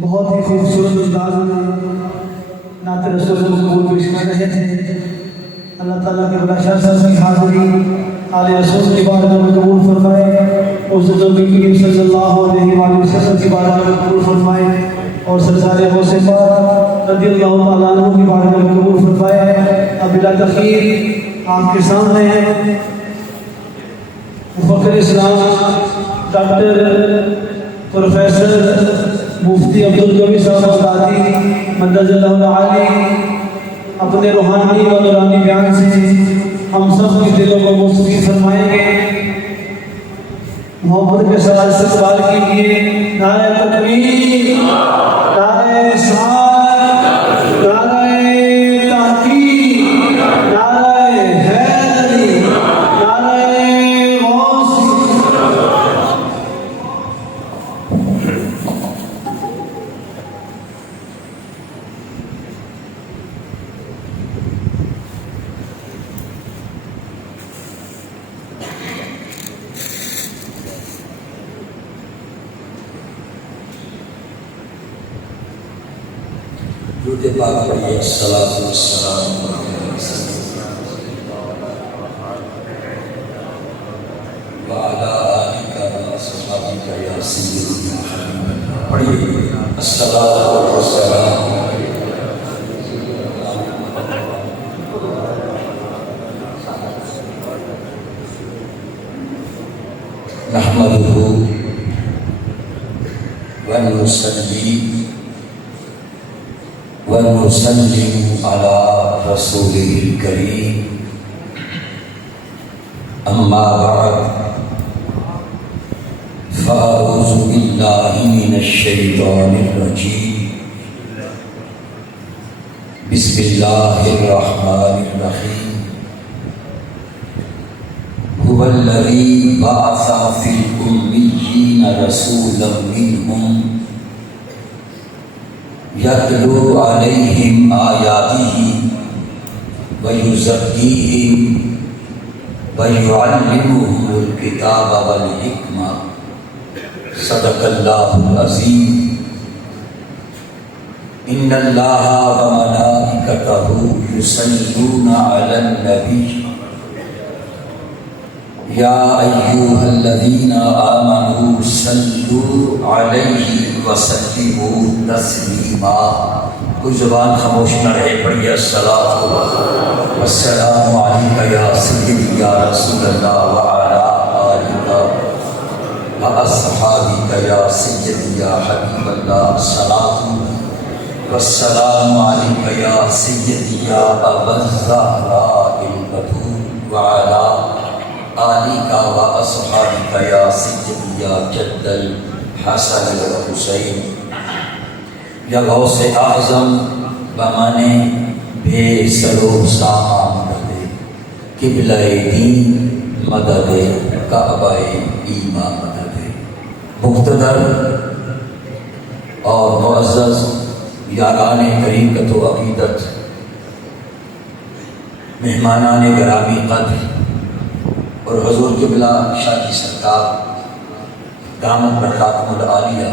بہت ہی خوبصورت انداز میں نعت رسول کو قبول پیش کر رہے تھے۔ اللہ تعالیٰ کے بڑا شرف کی حاضری آل رسول کی بارگاہ میں قبول فرمائے، اور نبی کریم صلی اللہ علیہ وآلہ وسلم کی بارگاہ میں قبول فرمائے، اور سرکار غوث پاک رضی اللہ تعالیٰ عنہ کی بارگاہ میں قبول فرمائے۔ اب بلا تاخیر آپ کے سامنے مفکر اسلام ڈاکٹر پروفیسر مفتی عبدالقوی صاحب بغدادی مدد اللہ عالی اپنے روحانی و نورانی بیان سے ہم سب کے دلوں کو مصفی فرمائیں گے۔ محبت کے ساتھ استقبال کیجیے۔ نعرہ تکبیر، نعرہ رسالت، نعرہ تحقیق، نعرہ حیدری، نعرہ غوثی۔ درود پاک پڑھیے۔ الصلاۃ والسلام وعلی آلک واصحابک یا سیدی پڑھیے۔ الصلاۃ والسلام نحمدہ ونصلی ونسلم علی رسولہ الکریم، اما بعد فاعوذ باللہ من الشیطان الرجیم، بسم اللہ الرحمن الرحیم۔ هو الذی بعث فی الامیین رسولا منہم یتلو علیہم آیاتہ ویزکیہم ویعلمہم الکتاب والحکمہ، صدق اللہ العظیم۔ ان اللہ وملائکتہ یصلون علی النبی یا ایھا الذین آمنوا صلوا علیہ وسلموا تسلیما۔ کوئی زبان خاموش نہ رہے، پڑھیے۔ الصلاۃ والسلام علیک یا سیدی یا رسول اللہ وعلی آلک واصحابک یا سیدی یا حبیب اللہ۔ الصلاۃ والسلام علیک یا سیدی یا ابا الزہراء البتول وعلی آلک واصحابک یا سیدی یا جد الحسن والحسین۔ یا غوث اعظم بمانے بے سرو سامان مدد قبلہ دین مدد کعبہ ایمان مدد۔ مقتدر اور معزز یاران طریقت و عقیدت، مہمانان گرامی قدر اور حضور قبلہ شاہ کی سرکار دامت برکاتہم العالیہ،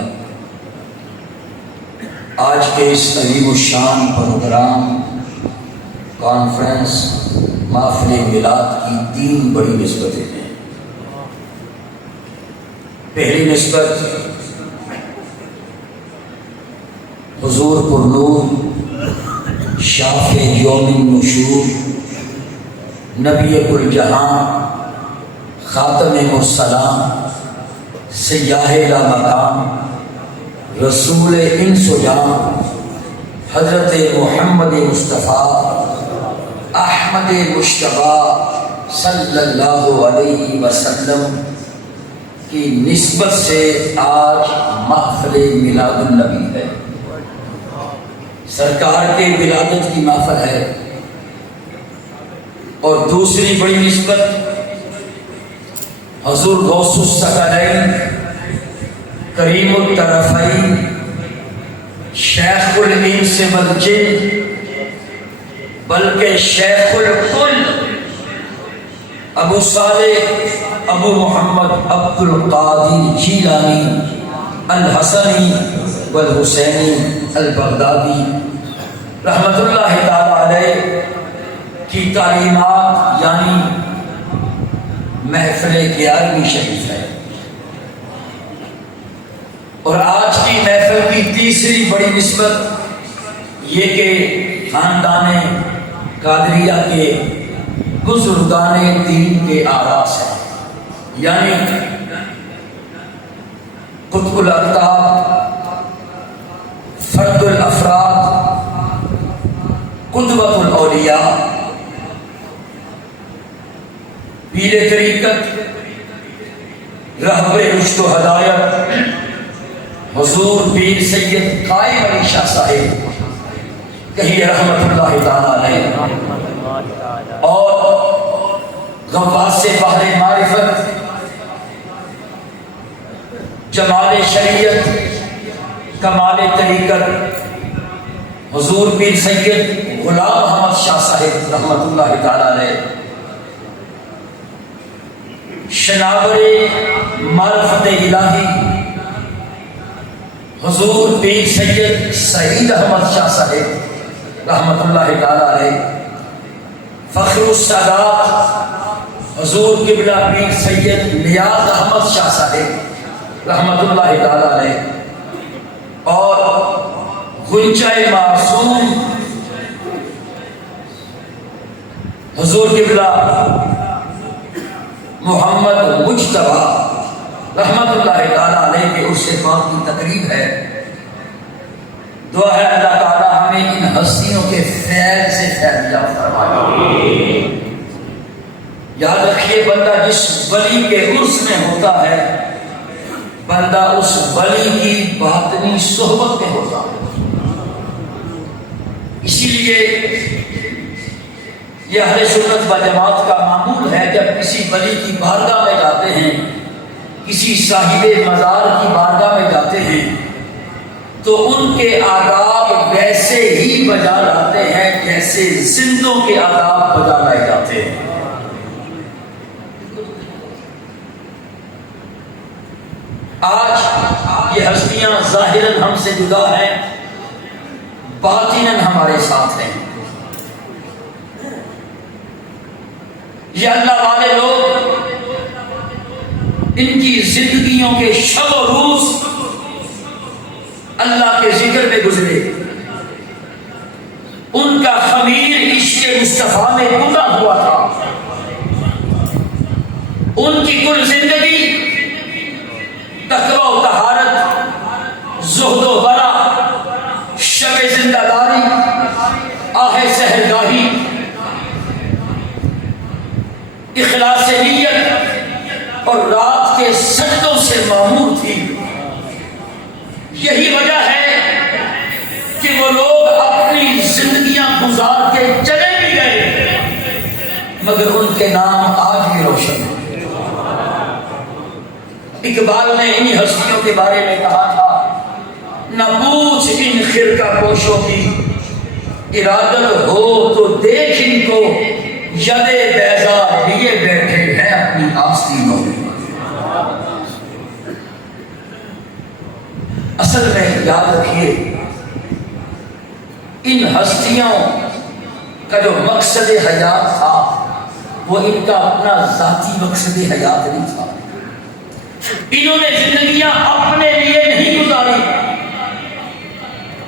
آج کے اس عظیم الشان پروگرام کانفرنس محفل میلاد کی 3 بڑی نسبتیں ہیں۔ پہلی نسبت حضور پرنور شافع یوم النشور نبی کل جہاں خاتم مرسلان سیاہ لا مقام رسول انس و جان حضرت محمد مصطفیٰ احمد مشتبہ صلی اللہ علیہ وسلم کی نسبت سے آج محفل میلاد النبی ہے۔ سرکار کے ولادت کی محفل ہے۔ اور دوسری بڑی نسبت حضور غوث الثقلین کریم الطرفین شیخ الانس والجن بلکہ شیخ الکل ابو صالح ابو محمد عبد القادر جیلانی الحسنی والحسینی البغدادی رحمت اللہ تعالی علیہ کی تعلیمات یعنی محفل 11ویں شریف ہے، اور آج کی محفل کی تیسری بڑی نسبت یہ کہ خاندان قادریہ کے بزرگان دین کے آراس ہیں، یعنی قطب الاقطاب، فرد الافراد، قدوۃ الاولیاء، پیر طریقت، رہبر رشد و ہدایت حضور پیر سید قائم علی شاہ صاحب کہیے رحمت اللہ تعالی علیہ، اور غواص بحر معرفت، جمال شریعت، کمال طریقت حضور پیر سید غلام محمد شاہ صاحب رحمت اللہ تعالی علیہ، شناور معرفت الہی حضور پیر سید سعید احمد شاہ صاحب رحمت اللہ تعالی علیہ، فخر السادات حضور قبلہ پیر سید نیاز احمد شاہ صاحب رحمت اللہ تعالی علیہ، اور غنچہ معصوم حضور قبلہ محمد مجتبیٰ رحمت اللہ تعالی علیہ کے عرص پاک کی تقریب ہے۔ دعا ہے اللہ تعالی ہمیں ان ہستیوں کے فیض سے فیض یاب فرمائے۔ یاد رکھیے بندہ جس ولی کے عرص میں ہوتا ہے بندہ اس ولی کی باطنی صحبت میں ہوتا ہے، اسی لیے یہ اہل سنت و جماعت کا معمول ہے جب کسی ولی کی بارگاہ میں جاتے ہیں، کسی صاحب مزار کی بارگاہ میں جاتے ہیں تو ان کے آداب ویسے ہی بجا لاتے ہیں جیسے زندوں کے آداب بجا لائے جاتے ہیں۔ آج یہ ہستیاں ظاہراً ہم سے جدا ہیں، باطناً ہمارے ساتھ ہیں۔ یہ اللہ والے لوگ ان کی زندگیوں کے شب و روز اللہ کے ذکر میں گزرے، ان کا خمیر عشق مصطفیٰ میں گنا ہوا تھا، ان کی کل زندگی تقویٰ و طہارت، زہد و ورع، شب زندہ داری، آہ سحرگاہی، اخلاص نیت اور رات کے سجدوں سے معمور تھی۔ یہی وجہ ہے کہ وہ لوگ اپنی زندگیاں گزار کے چلے بھی گئے مگر ان کے نام آج بھی روشن ہیں۔ اقبال نے انہی ہستیوں کے بارے میں کہا تھا، نہ پوچھ ان خرقہ پوشوں کی، ارادت ہو تو دیکھ ان کو، ید بیضا لیے بیٹھے ہیں اپنی آستینوں میں۔ اصل میں یاد رکھیے ان ہستیوں کا جو مقصد حیات تھا وہ ان کا اپنا ذاتی مقصد حیات نہیں تھا، انہوں نے زندگیاں اپنے لیے نہیں گزاری،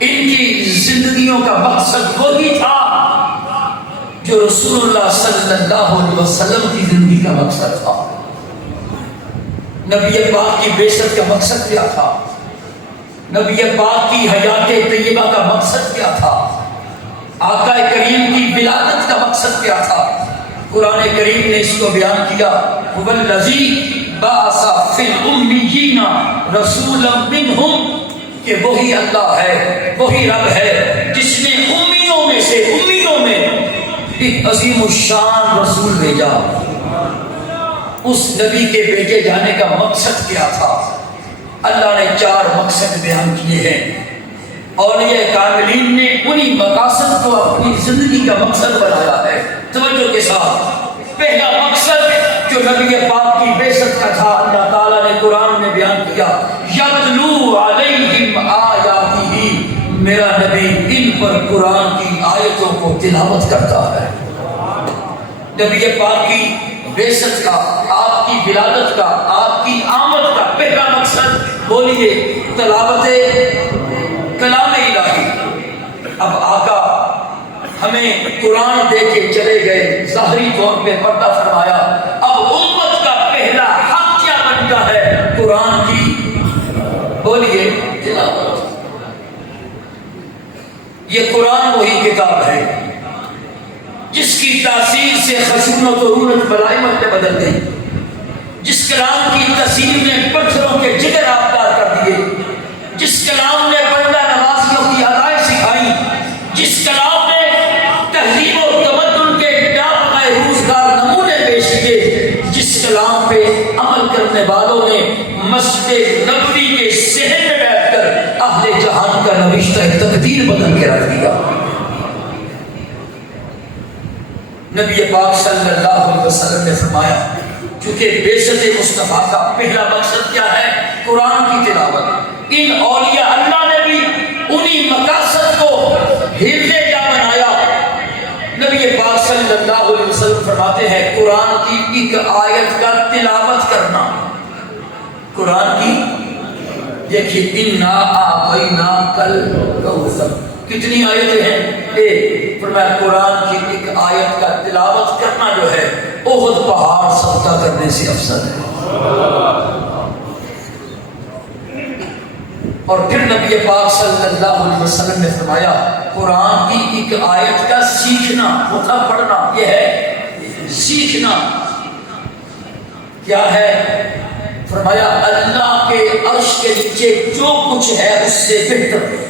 ان کی زندگیوں کا مقصد وہی تھا جو رسول اللہ صلی اللہ علیہ وسلم کی زندگی کا مقصد تھا۔ نبی پاک کی بعثت کا مقصد کیا تھا؟ نبی پاک کی حیات طیبہ کا مقصد کیا تھا؟ آقا کریم کی ولادت کا مقصد کیا تھا؟ قرآن کریم نے اس کو بیان کیا، هو الذی بعث فی الامیین رسولا منہم، کہ وہی اللہ ہے، وہی رب ہے جس نے امیوں میں سے، امیوں میں ایک عظیم الشان رسول بھیجا۔ اس نبی کے بھیجے جانے کا مقصد کیا تھا؟ اللہ نے 4 مقصد بیان کیے ہیں، اولیاء کاملین نے انہی مقاصد کو اپنی زندگی کا مقصد بنایا ہے۔ توجہ کے ساتھ، پہلا مقصد جو نبی پاک کی بعثت کا تھا اللہ تعالیٰ نے قرآن میں بیان کیا یتلو علیہم آیاتہ، میرا نبی ان پر قرآن کی آیتوں کو تلاوت کرتا ہے۔ نبی پاک کی بعثت کا، آپ کی ولادت کا، آپ کی آمد کا پہلا مقصد بولیے تلاوت کلام الہی۔ اب آقا ہمیں قرآن دے کے چلے گئے، ظاہری طور پہ پردہ فرمایا، اب امت کا پہلا حق کیا بنتا ہے؟ قرآن کی بولیے تلاوت۔ یہ قرآن وہی کتاب ہے جس کی تاثیر سے خشونت و رونت ملائمت میں بدل گئی، جس کلام کی تاثیر نے پتھروں کے جگر آبدار کر دیے، جس کلام نے بندہ نمازیوں کی ادائیں سکھائی، جس کلام نے تہذیب و تمدن کے ڈاک روزگار نمونے پیش کیے، جس کلام پہ عمل کرنے والوں نے مسجد نبوی کے صحن میں بیٹھ کر اہل جہان کا نوشتہ تقدیر بدل کے رکھ دیا۔ نبی پاک صلی اللہ علیہ وسلم نے فرمایا چونکہ بعثت مصطفیٰ کا پہلا مقصد کیا ہے؟ قرآن کی تلاوت۔ ان اولیاء اللہ نے بھی انہی مقاصد کو ہردے جا بنایا۔ نبی پاک صلی اللہ علیہ وسلم فرماتے ہیں قرآن کی ایک آیت کا تلاوت کرنا، قرآن کی دیکھیے انا اعطیناک الکوثر، کتنی آیتیں ہیں؟ ایک۔ فرمایا قرآن کی ایک آیت کا تلاوت کرنا جو ہے احد پہاڑ صدقہ کرنے سے افضل ہے۔ اور پھر نبی پاک صلی اللہ علیہ وسلم نے فرمایا قرآن کی ایک آیت کا سیکھنا، ہوتا پڑھنا، یہ ہے سیکھنا۔ کیا ہے؟ فرمایا اللہ کے عرش کے نیچے جو کچھ ہے اس سے بہتر ہے۔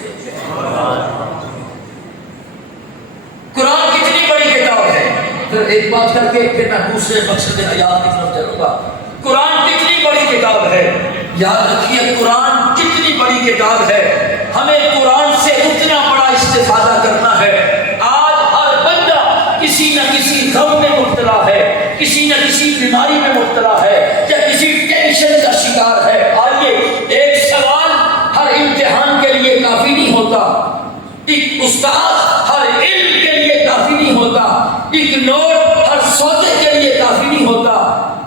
قرآن کتنی بڑی کتاب ہے۔ پھر ایک بات کر کے پھر میں دوسرے مقصد حیات کی طرف چلوں گا۔ قرآن کتنی بڑی کتاب ہے، یاد رکھیے قرآن کتنی بڑی کتاب ہے، ہمیں قرآن سے اتنا بڑا استفادہ کرنا ہے۔ آج ہر بندہ کسی نہ کسی غم میں مبتلا ہے، کسی نہ کسی بیماری میں مبتلا ہے، یا کسی ٹینشن کا شکار ہے۔ آئیے ایک سوال ہر امتحان کے لیے کافی نہیں ہوتا، ایک استاد ہر علم کے لیے کافی نہیں ہوتا، ایک نوٹ ہر سودے کے لیے کافی نہیں ہوتا،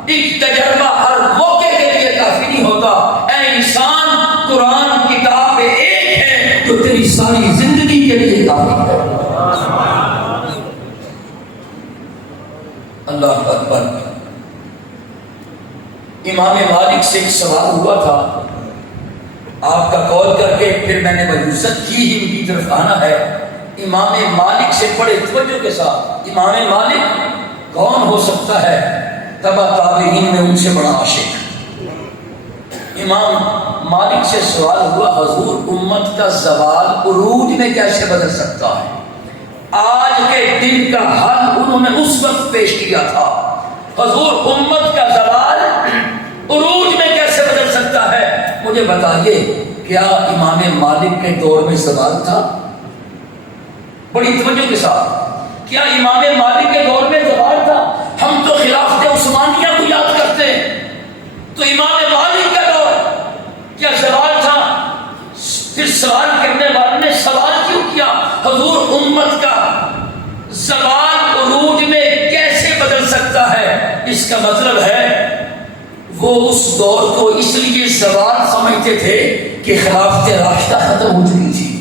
ایک تجربہ ہر موقع کے لیے کافی نہیں ہوتا۔ اے انسان، قرآن کتاب ایک ہے جو تیری ساری زندگی کے لیے کافی ہے۔ اللہ اکبر۔ امام مالک سے ایک سوال ہوا تھا، آپ کا کال کر کے پھر میں نے وجوزت کی ہی ان کی طرف آنا ہے۔ امام مالک سے بڑے توجہ کے ساتھ، امام مالک کون ہو سکتا ہے تبع تابعین میں ان سے بڑا عاشق؟ امام مالک سے سوال ہوا حضور امت کا زوال عروج میں کیسے بدل سکتا ہے؟ آج کے دن کا حل انہوں نے اس وقت پیش کیا تھا، حضور امت کا زوال عروج میں کیسے بدل سکتا ہے؟ مجھے بتائیے کیا امام مالک کے دور میں زوال تھا؟ بڑی توجہ کے ساتھ، کیا امام مالک کے دور میں زوال تھا؟ ہم تو خلافت عثمانیہ کو یاد کرتے ہیں، تو امام مالک کا دور کیا زوال تھا؟ پھر سوال کرنے والے نے سوال کیوں کیا حضور امت کا زوال عروج میں کیسے بدل سکتا ہے؟ اس کا مطلب ہے وہ اس دور کو اس لیے زوال سمجھتے تھے کہ خلافت راشدہ ختم ہو چکی تھی۔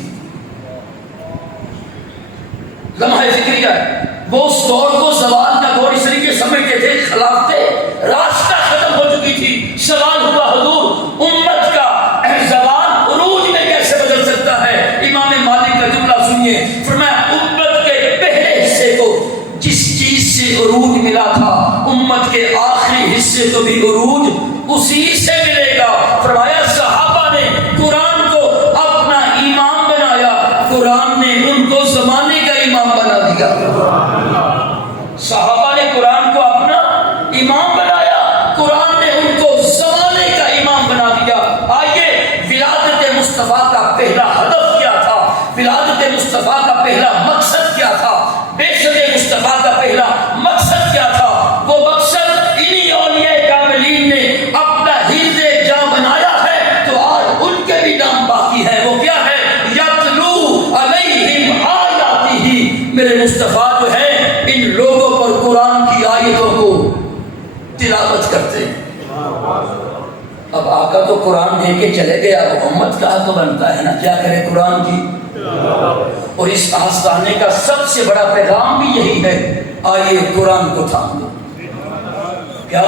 لمحہ فکریہ ہے، وہ اس دور کو زوال کا دور اس لیے سمجھتے تھے خلافت راشدہ ختم ہو چکی تھی۔ سوال ہوا حضور امت کا زوال عروج میں کیسے بدل سکتا ہے؟ امام مالک کا جملہ سنیے، فرمایا امت کے پہلے حصے کو جس چیز سے عروج ملا تھا امت کے آخری حصے کو بھی عروج اسی سے ملے گا۔ فرمایا صحابہ نے قرآن کو اپنا امام بنایا، قرآن نے ان کو زمانے کا امام بنا دیا۔ صحابہ نے قرآن کو اپنا امام بنایا، قرآن نے ان کو زمانے کا امام بنا دیا۔ آئیے ولادت مصطفیٰ کا پہلا ہدف کیا تھا؟ ولادت مصطفیٰ کا پہلا مقصد کیا تھا؟ بعثت مصطفیٰ کا پہلا مقصد کیا تھا؟ وہ مقصد انہی اولیاء مصطفیٰ جو ہے ان لوگوں پر قرآن کی آیتوں کو تلاوت کرتے ہیں۔ اب آقا تو قرآن دے کے چلے گئے، اب امت کا حق بنتا ہے نا کیا کرے قرآن کی۔ اور اس آستانے کا سب سے بڑا پیغام بھی یہی ہے، آئیے قرآن کو تھام دو۔ کیا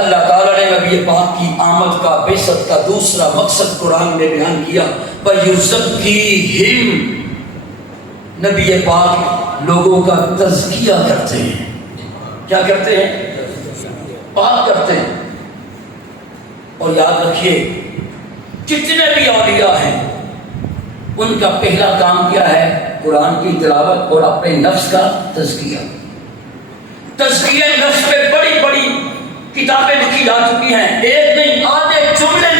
اللہ تعالیٰ نے نبی پاک کی آمد کا، بعثت کا دوسرا مقصد قرآن میں بیان کیا، وَيُزَكِّيهِمْ، نبی پاک لوگوں کا تزکیہ کرتے ہیں۔ کیا کرتے ہیں؟ پاک کرتے ہیں۔ اور یاد رکھیے جتنے بھی اولیاء ہیں ان کا پہلا کام کیا ہے؟ قرآن کی تلاوت اور اپنے نفس کا تزکیہ۔ تزکیہ نفس پہ بڑی بڑی کتابیں لکھی جا چکی ہیں، ایک نہیں آدھے جملے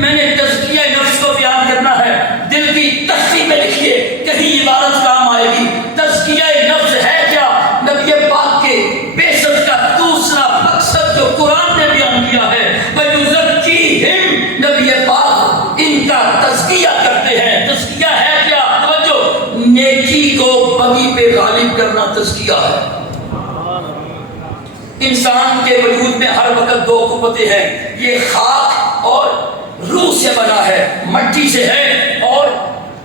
میں نے تزکیہ نفس کو بیان کرنا ہے۔ دل کی تختی میں لکھیے، کہیں عبارت کام آئے گی۔ تزکیہ نفس ہے کیا؟ نبی پاک کے بعثت کا دوسرا مقصد جو قرآن نے بیان کیا ہے، وَيُزَكِّيهِمْ، نبی پاک ان کا تزکیہ کرتے ہیں۔ تزکیہ ہے کیا؟ توجہ، نیکی کو بدی پہ غالب کرنا تزکیہ ہے۔ انسان کے وجود میں ہر وقت دو قوتیں ہیں، یہ خاک اور روح سے بنا ہے، مٹی سے ہے اور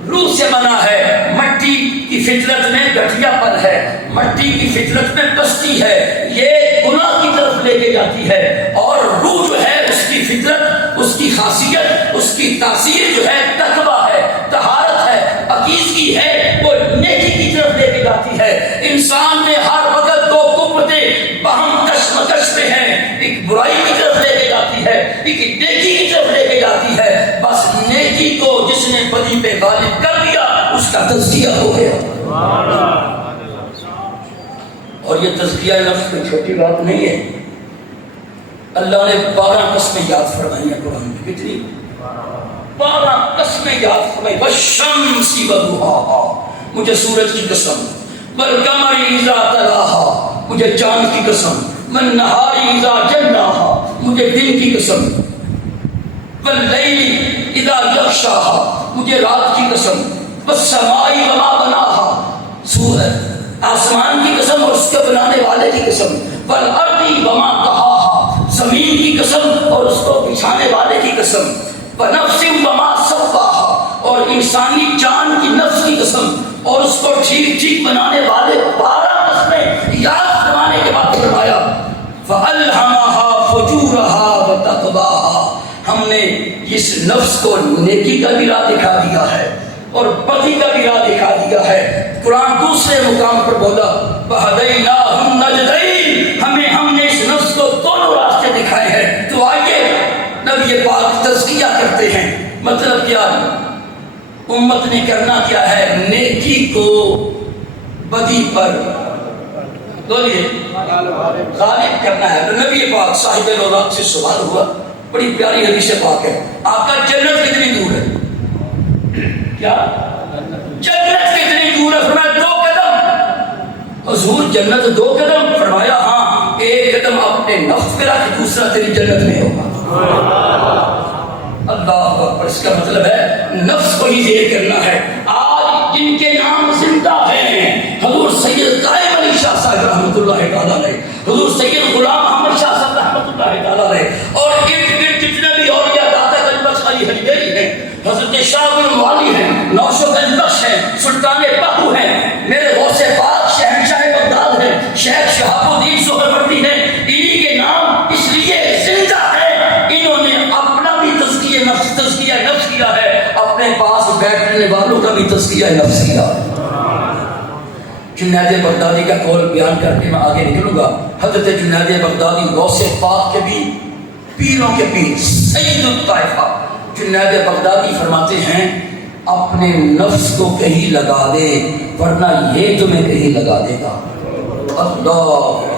روح سے بنا ہے۔ مٹی کی فطرت میں گٹھیا پن ہے، مٹی کی فطرت میں پستی ہے، یہ گناہ کی طرف لے کے جاتی ہے، اور روح جو ہے اس کی فطرت، اس کی خاصیت، اس کی تاثیر جو ہے تقویٰ ہے، طہارت ہے، پاکیزگی ہے، وہ نیکی کی طرف لے کے جاتی ہے۔ انسان میں ہر وقت دو قوتیں باہم کشمکش میں ہیں، ایک برائی کی طرف لے کے جاتی ہے، ایک نیکی کی طرف لے کے جاتی ہے۔ بس نیکی کو جس نے بدی پہ غالب کر دیا اس کا تزکیہ ہو گیا۔ اور یہ تزکیہ نفس کوئی چھوٹی بات نہیں ہے۔ اللہ نے 12 قسمیں یاد فرمائی ہیں قرآن میں، کتنی؟ 12 قسمیں یاد فرمائی۔ والشمس وضحاها، مجھے سورج کی قسم، والقمر اذا تلاها، مجھے چاند کی قسم، والنہار اذا جلاها، مجھے دن کی قسم، واللیل اذا یغشاها، مجھے رات کی قسم، والسماء وما بناها، سورج آسمان کی قسم اور اس کے بنانے والے کی قسم، والارض وما طحاها، زمین کی قسم اور اس کو بچھانے والے کی قسم، ونفس وما سواها، اور انسانی جان کی نفس کی قسم اور اس کو ٹھیک ٹھیک بنانے والے 12 قسمیں یاد فرمانے کے بعد فرمایا فَأَلْهَمَهَا فُجُورَهَا وَتَقْوَاهَا، ہم نے اس نفس کو نیکی کا بھی راہ دکھا دیا ہے اور بدی کا بھی راہ دکھا دیا ہے۔ قرآن دوسرے مقام پر بولا وَهَدَيْنَاهُ النَّجْدَيْنِ، ہم نے اس نفس کو دونوں راستے دکھائے ہیں۔ تو آئیے نبی پاک تزکیہ کرتے ہیں۔ مطلب کیا؟ امت نے کرنا کیا ہے؟ نیکی کو بدی پر بولیے غالب کرنا ہے۔ تو نبی پاک صاحب الوراق سے سوال ہوا، بڑی پیاری حدیث پاک ہے، آپ کا جنت کتنی دور ہے؟ کیا جنت کتنی دور ہے؟ فرمایا 2 قدم۔ حضور جنت 2 قدم؟ فرمایا ہاں، 1 قدم اپنے نفس پہ رکھ، دوسرا تیری جنت میں ہوگا۔ اللہ اکبر، اس کا مطلب ہے نفس کو ہی زیر کرنا ہے۔ آج جن کے نام زندہ ہیں، حضور سید قائم علی شاہ صاحب رحمۃ اللہ تعالی علیہ، حضور سید غلام محمد شاہ صاحب رحمۃ اللہ تعالی علیہ، اور ارد گرد جتنے بھی اولیاء داتا گنج بخش علی حجویری ہیں، حضرت شاہ الوالی ہیں، نوشو گنج بخش ہیں، سلطان باہو ہیں، میرے غوث پاک شہنشاہ بغداد ہیں، شیخ شہاب الدین سہروردی ہیں، انہی کے نام اس لیے زندہ ہیں، انہوں نے اپنا بھی تزکیہ نفس کیا ہے، اپنے پاس بیٹھنے والوں کا بھی تزکیہ نفس کیا ہے۔ جنید بغدادی کا قول بیان کر کے میں آگے نکلوں گا۔ حضرت جنید بغدادی غوث پاک کے بھی پیروں کے پیر، سید الطائفہ جنید بغدادی فرماتے ہیں اپنے نفس کو کہیں لگا دے ورنہ یہ تمہیں کہیں لگا دے گا۔ اللہ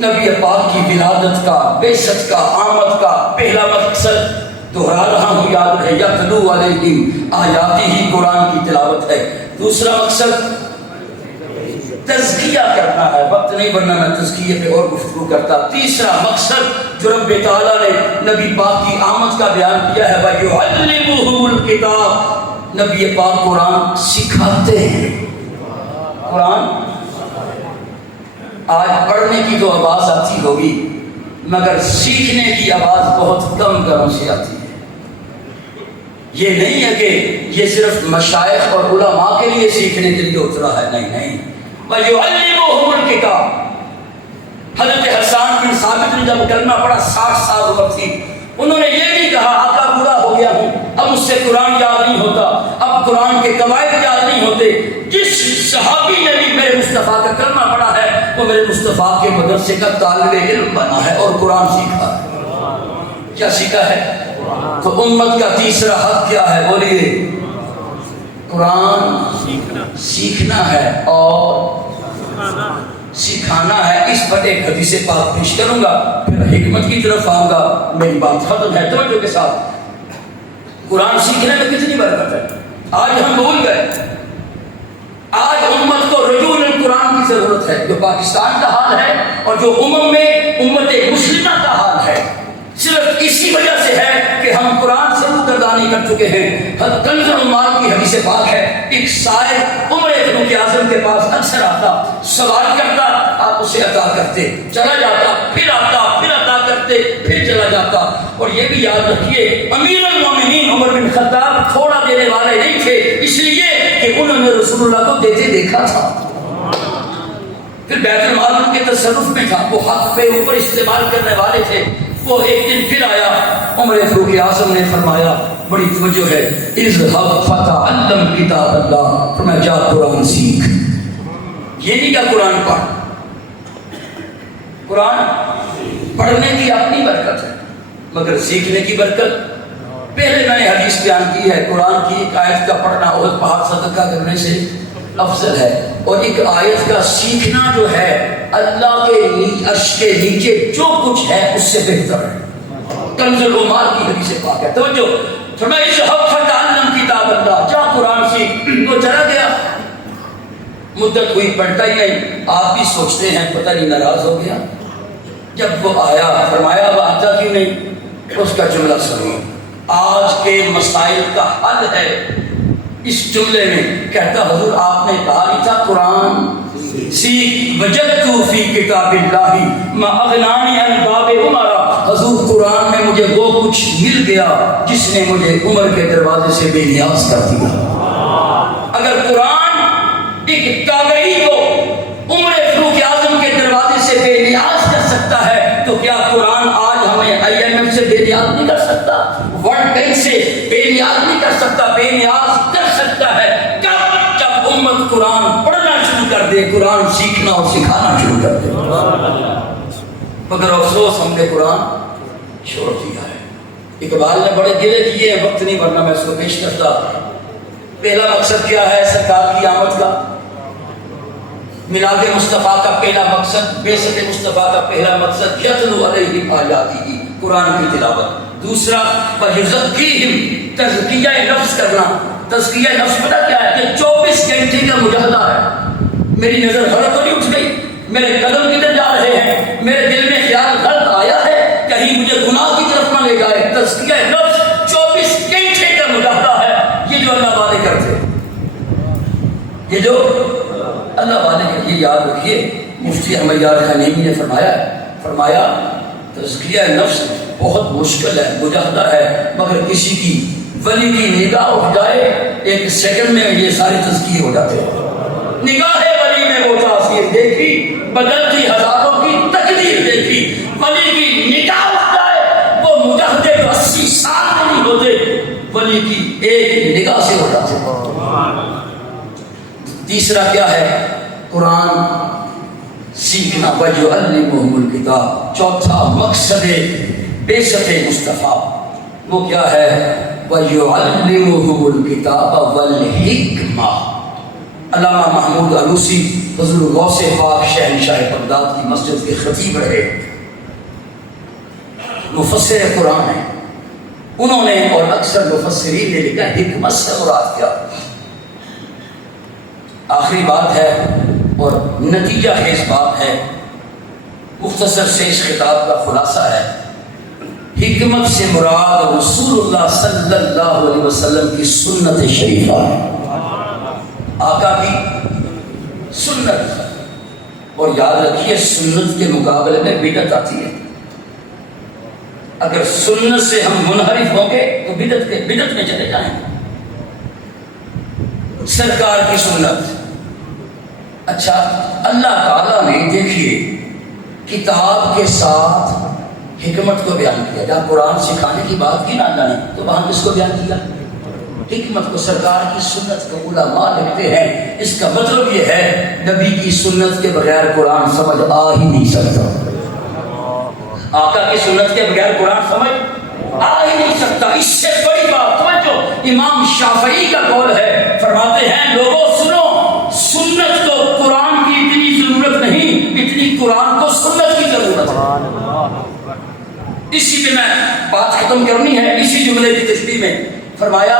نبی پاک کی ولادت کا، بعثت کا، آمد کا پہلا مقصد دہرا رہا ہوں، یاد رہے، یتلو علیہم آیاتہ، ہی قرآن کی تلاوت ہے۔ دوسرا مقصد تزکیہ کرنا ہے، وقت نہیں ورنہ میں تزکیہ پہ اور گفتگو کرتا۔ تیسرا مقصد جو رب تعالیٰ نے نبی پاک کی آمد کا بیان کیا ہے، وَيُعَلِّمُهُمُ الْكِتَابَ، نبی پاک قرآن سکھاتے ہیں. قرآن آج پڑھنے کی تو آواز آتی ہوگی مگر سیکھنے کی آواز بہت کم گھروں سے آتی ہے. یہ نہیں ہے کہ یہ صرف مشائخ اور علماء کے لیے سیکھنے کے لیے اترا ہے، نہیں. وَيُعَلِّمُهُمُ الْكِتَابَ. حضرت حسان بن ثابت نے جب کلمہ پڑھا 60 سال عمر تھی، انہوں نے یہ نہیں کہا آقا بوڑھا ہو گیا ہوں اب مجھ سے قرآن یاد نہیں ہوتا، اب قرآن کے قواعد یاد نہیں ہوتے. جس صحابی نے بھی میرے مصطفیٰ کا کلمہ پڑھا ہے وہ میرے مصطفیٰ کے مدرسے کا طالب علم بنا ہے اور قرآن سیکھا ہے. کیا سیکھا ہے؟ تو امت کا تیسرا حق کیا ہے؟ بولیے. قرآن سیکھنا ہے اور سکھانا ہے. اس پر ایک حدیث پاک پیش کروں گا پھر حکمت کی طرف آؤں گا. میری بات ختم ہے توجہ کے ساتھ. قرآن سیکھنے میں کتنی برکت ہے آج ہم بھول گئے. آج امت کو رجوع القرآن کی ضرورت ہے. جو پاکستان کا حال ہے اور جو میں امت مسلمہ کا حال ہے صرف اسی وجہ سے ہے کہ ہم قرآن سے روگردانی کر چکے ہیں. کنز المال کی حدیث پاک ہے. ایک سائل عمر فاروق اعظم کے پاس اکثر آتا، سوال کرتا، آپ اسے عطا کرتے، چلا جاتا، پھر آتا، پھر عطا کرتے، پھر چلا جاتا. اور یہ بھی یاد رکھیے امیر المومنین عمر بن خطاب تھوڑا دینے والے نہیں تھے، اس لیے کہ انہوں نے رسول اللہ کو دیتے دیکھا تھا. پھر بیت المال ان کے تصرف میں تھا، وہ حق پہ اوپر استعمال کرنے والے تھے. وہ ایک دن پھر آیا، عمر فاروق اعظم نے فرمایا بڑی توجہ ہے، اذهب فتعلم کتاب اللہ. فرمایا جا قرآن سیکھ. یہ نہیں کہ قرآن پڑھ. قرآن پڑھنے کی اپنی برکت ہے مگر سیکھنے کی برکت. پہلے میں نے حدیث بیان کی ہے قرآن کی ایک آیت کا پڑھنا احد پہاڑ صدقہ کرنے سے افضل ہے، اور ایک آیت کا سیکھنا جو ہے اللہ کے عرش کے نیچے جو کچھ ہے اس سے بہتر ہے. کنز المال کی حدیث پاک ہے. توجہ فرمایا اذهب فتعلم کتاب اللہ. جا قرآن سیکھ. وہ چلا گیا، مدت ہوئی پڑھتا ہی نہیں. آپ بھی سوچتے ہیں پتہ نہیں ناراض ہو گیا. جب وہ آیا فرمایا وہ آتا کیوں نہیں؟ اس کا جملہ سنو. آج کے مسائل کا حل ہے اس جملے میں. کہتا حضور آپ نے کہا نہیں تھا قرآن سیکھ. وجدت فی کتاب اللہ ما اغنانی عن باب عمر. حضور قرآن میں مجھے وہ کچھ مل گیا جس نے مجھے عمر کے دروازے سے بے نیاز کر دیا. اگر قرآن ایک تابعی کو عمر فاروق اعظم کے دروازے سے بے نیاز کر سکتا ہے تو کیا قرآن آج ہمیں IMF سے بے نیاز نہیں کر سکتا؟ ورلڈ بینک سے بے نیاز نہیں کر سکتا؟ بے نیاز کر سکتا ہے. کب؟ جب امت قرآن پڑھنا شروع کر دے، قرآن سیکھنا اور سکھانا شروع کر دے. مگر افسوس ہم نے قرآن چھوڑ دیا ہے. اقبال نے بڑے گلے کیے ہیں، وقت نہیں ورنہ میں اس کو پیش کرتا. پہلا مقصد کیا ہے سرکار کی آمد کا؟ میلاد مصطفیٰ کا پہلا مقصد، بعثت مصطفیٰ کا پہلا مقصد یتلو علیہم آیاتہ، قرآن کی تلاوت. دوسرا وَيُزَكِّيهِمْ، تزکیہ نفس کرنا. تزکیہ نفس پتہ کیا ہے؟ کہ 24 گھنٹے کا مجاہدہ ہے. میری نظر غلط تو نہیں اٹھ گئی؟ میرے قدم کدھر جا رہے ہیں؟ میرے دل میں خیال غلط آیا ہے؟ کہیں مجھے گناہ کی طرف نہ لے جائے. تزکیہ نفس 24 گھنٹے کا مجاہدہ ہے. یہ جو اللہ والے کرتے، یہ جو اللہ والے کرتے، یہ یاد رکھیے. مفتی احمد یار خانیمی نے فرمایا تزکیہ نفس بہت مشکل ہے، مجاہدہ ہے، مگر کسی کی ولی کی نگاہ اٹھ جائے ایک سیکنڈ میں یہ سارے تزکیے ہو جاتے ہیں. نگاہ ولی میں وہ تاثیر دیکھی، بدلتی ہزاروں کی تقدیر دیکھی. ولی کی نگاہ اٹھ جائے وہ مجاہدے کو 80 سال میں نہیں ہوتے، ولی کی ایک نگاہ سے ہو جاتے ہیں. تیسرا کیا ہے؟ قرآن سیکھنا. وَيُعَلِّمُهُمُ الْكِتَابَ. چوتھا مقصد بعثت مصطفیٰ وہ کیا ہے؟ وَيُعَلِّمُهُمُ الْكِتَابَ وَالْحِکْمَةَ. علامہ محمود علوسی حضور غوث پاک شہنشاہ بغداد کی مسجد کے خطیب رہے، مفسر قرآن ہیں. انہوں نے اور اکثر مفسرین نے لکھا حکمت سے مراد کیا. آخری بات ہے اور نتیجہ خیز بات ہے، مختصر سے اس خطاب کا خلاصہ ہے. حکمت سے مراد رسول اللہ صلی اللہ علیہ وسلم کی سنت شریفہ ہے، آقا کی سنت. اور یاد رکھیے سنت کے مقابلے میں بدعت آتی ہے. اگر سنت سے ہم منحرف ہوں گے تو بدعت میں چلے جائیں گے. سرکار کی سنت. اچھا اللہ تعالیٰ نے دیکھیے کتاب کے ساتھ حکمت کو بیان کیا. جہاں قرآن سکھانے کی بات کی نا اللہ نے تو وہاں کس کو بیان کیا؟ حکمت کو. سرکار کی سنت کو علماء لکھتے ہیں اس کا مطلب یہ ہے نبی کی سنت کے بغیر قرآن سمجھ آ ہی نہیں سکتا. آقا کی سنت کے بغیر قرآن سمجھ آ ہی نہیں سکتا. اس سے بڑی بات سمجھو امام شافعی کا قول ہے، فرماتے ہیں لوگوں سنو، سنت کو قرآن کی اتنی ضرورت نہیں اتنی قرآن کو سنت کی ضرورت ہے. اسی پہ میں بات ختم کرنی ہے. اسی جملے کی تشریح میں فرمایا،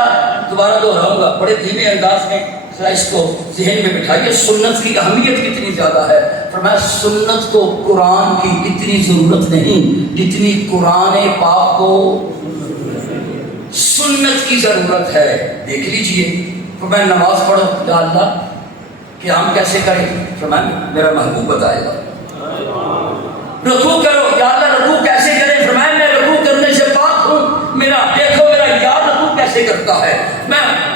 دوبارہ دہراؤں گا بڑے دھیمے انداز میں، ذرا اس کو ذہن میں بٹھائیے سنت کی اہمیت کتنی زیادہ ہے. فرمایا سنت کو قرآن کی اتنی ضرورت نہیں جتنی قرآن پاک کو سنت کی ضرورت ہے. دیکھ لیجئے فرمایا نماز پڑھو، یا اللہ قیام کیسے کریں؟ فرمایا میرا محبوب بتائے گا. رکوع کرو، یا اللہ رکوع کیسے کریں؟ فرمایا میں رکوع کرنے سے پاک ہوں، میرا دیکھو میرا یاد رکوع کیسے کرتا ہے.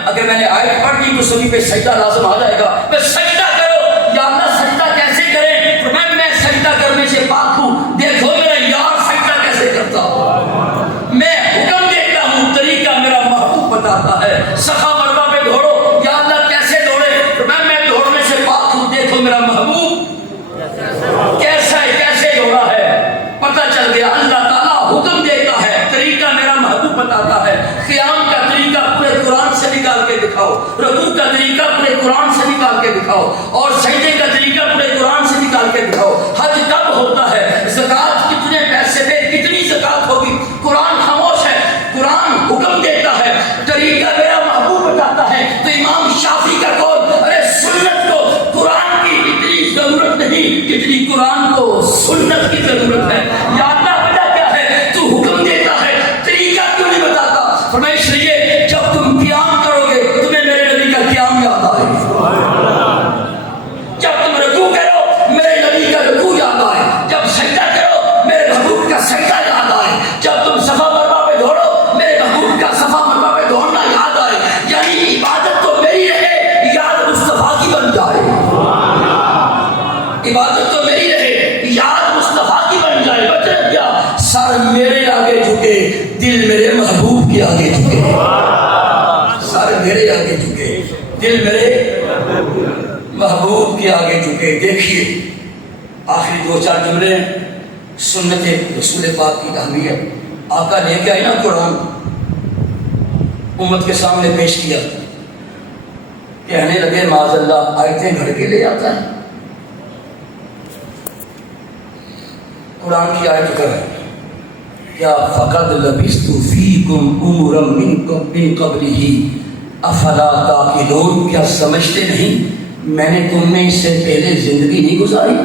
اگر میں نے آیت پڑھ لی تو سبھی پہ سجدہ لازم آ جائے گا. میں سجدہ کرو، یا اللہ سجدہ کیسے کریں؟ فرمایا میں سجدہ کرنے سے پاک ہوں، دیکھو میرا یاد سجدہ کیسے کرتا ہوں. میں حکم دیتا ہوں، طریقہ میرا محبوب بتاتا ہے. صفا مروا پہ دوڑو، یا اللہ کیسے دوڑے؟ فرمایا میں دوڑنے سے پاک ہوں، دیکھو میرا محبوب کیسا ہے، کیسے دوڑا ہے. پتہ چل گیا اللہ تعالیٰ حکم دیتا ہے، طریقہ میرا محبوب بتاتا ہے. قیام کا طریقہ پورے قرآن سے نکال کے دکھاؤ، رکوع کا طریقہ پورے قرآن سے نکال کے دکھاؤ، اور سجدے کا طریقہ پورے قرآن سے نکال کے دکھاؤ. حج کب ہوتا ہے؟ زکوٰۃ کتنے پیسے پہ کتنی زکوٰۃ ہوگی؟ قرآن خاموش ہے، قرآن حکم دیتا ہے، طریقہ میرا محبوب بتاتا ہے. تو امام شافعی کا قول، ارے سنت کو قرآن کی اتنی ضرورت نہیں کتنی قرآن کو سنت کی ضرورت ہے. یا اللہ وجہ کیا ہے؟ تو حکم دیتا ہے، طریقہ کیوں نہیں بتاتا؟ فرمایا اس لیے جب تم قیام کرو گے تمہیں میرے نبی کا قیام یاد آئے. جب تم رکوع کرو میرے نبی کا رکوع یاد آئے. جب سجدہ کرو میرے محبوب کا سجدہ یاد آئے. جب تم صفا مروا پہ دوڑو میرے محبوب کا صفا مروا پہ دوڑنا یاد آئے. یعنی عبادت تو میری رہے، یاد مصطفیٰ کی بن جائے. عبادت تو میری رہے، یاد مصطفیٰ کی بن جائے. مطلب کیا؟ سر میرے آگے جھکے، دل میرے محبوب کے آگے جھکے. سر میرے آگے جھکے، دل میرے محبوب کے آگے جھکے. دیکھیے آخری دو چار جملے سنت رسول پاک کی اہمیت. آقا لے کے آئے نا قرآن، امت کے سامنے پیش کیا، کہنے لگے معاذ اللہ آیتیں گھڑ کے لے آتا ہے. قرآن کی آیت کر کیا فقد لبثت فیکم عمرا من قبلہ افلا تعقلون، کیا سمجھتے نہیں میں نے تم میں اس سے پہلے زندگی نہیں گزاری؟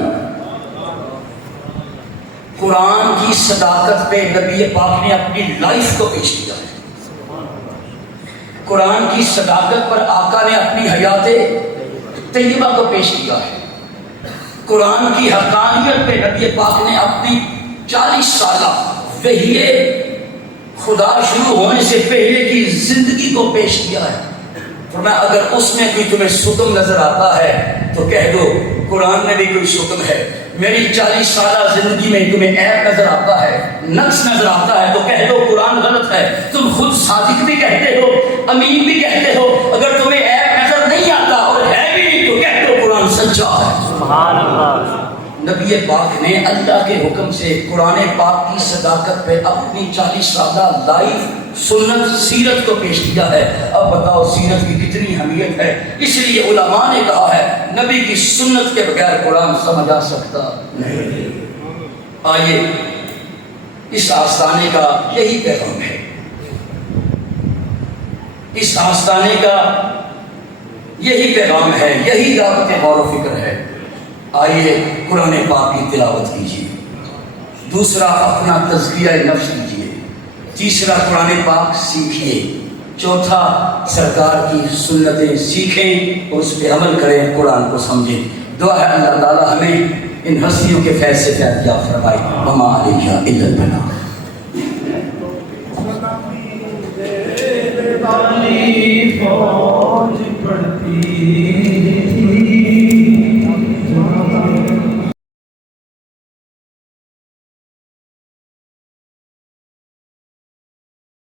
قرآن کی صداقت پہ نبی پاک نے اپنی لائف کو پیش کیا ہے. قرآن کی صداقت پر آقا نے اپنی حیات طیبہ کو پیش کیا ہے. قرآن کی حقانیت پہ نبی پاک نے اپنی 40 سالہ وحی خدا شروع ہونے سے پہلے کی زندگی کو پیش کیا ہے. فرمایا اگر اس میں کوئی تمہیں ستم نظر آتا ہے تو کہہ دو قرآن میں بھی کوئی ستم ہے. میری 40 سالہ زندگی میں تمہیں عیب نظر آتا ہے، نقص نظر آتا ہے تو کہہ دو قرآن غلط ہے. تم خود صادق بھی کہتے ہو، امین بھی کہتے ہو، اگر تمہیں عیب نظر نہیں آتا اور ہے بھی نہیں تو کہہ دو قرآن سچا ہے. سبحان اللہ. نبی پاک نے اللہ کے حکم سے قرآن پاک کی صداقت پہ اپنی 40 سالہ لائف سنت سیرت کو پیش کیا ہے. اب بتاؤ سیرت کی کتنی اہمیت ہے. اس لیے علماء نے کہا ہے نبی کی سنت کے بغیر قرآن سمجھ آ سکتا نہیں. آئیے اس آستانے کا یہی پیغام ہے، اس آستانے کا یہی پیغام ہے، یہی دعوت غور و فکر ہے. آئیے قرآن پاک کی تلاوت کیجیے. دوسرا اپنا تزکیہ نفس کیجیے. تیسرا قرآن پاک سیکھیے، چوتھا سرکار کی سنتیں سیکھیں اور اس پہ عمل کریں، قرآن کو سمجھیں۔ دعا ہے اللہ تعالی ہمیں ان ہستیوں کے فیض سے فیض یاب فرمائے۔ وما علیہ الا البلاغ۔ فوج پڑتی